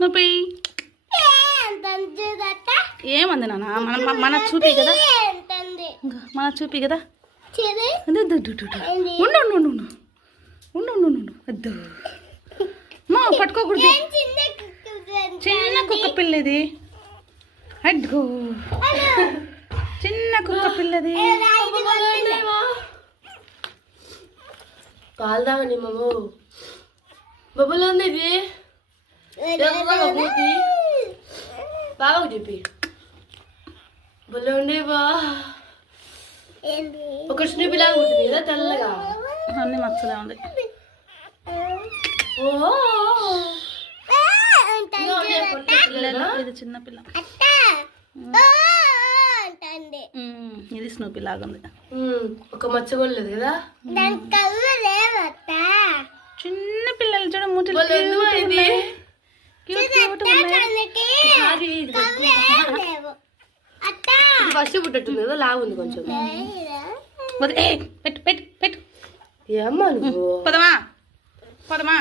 Snoopy ఏమంది నాన్న మన చూపి కదా, మన చూపి కదా. ఉండు వద్దు మా పట్టుకోకూడదు. చిన్న కుక్క పిల్లది, అడ్గో చిన్న కుక్క పిల్లది. పాలు తాగండి మాము. బొబ్బలు ఉంది ఇది బాగా చెప్పి బొబ్బలు ఉండే బా. ఒక స్నూపీ లాగా ఉంటుంది కదా తెల్లగా, అన్ని మచ్చలే ఉంది. ఇది చిన్న పిల్ల, ఇది స్నూపీ లాగా ఉంది. ఒక మచ్చ కూడా లేదు కదా. చిన్న పిల్లలు చూడ మూతి ఫస్ట్ పుట్టట్టుంది కదా, లాగుంది కొంచెం. పెట్టు పెట్టు పెట్టు. ఏమ్మా నువ్వు పదమా పదమా.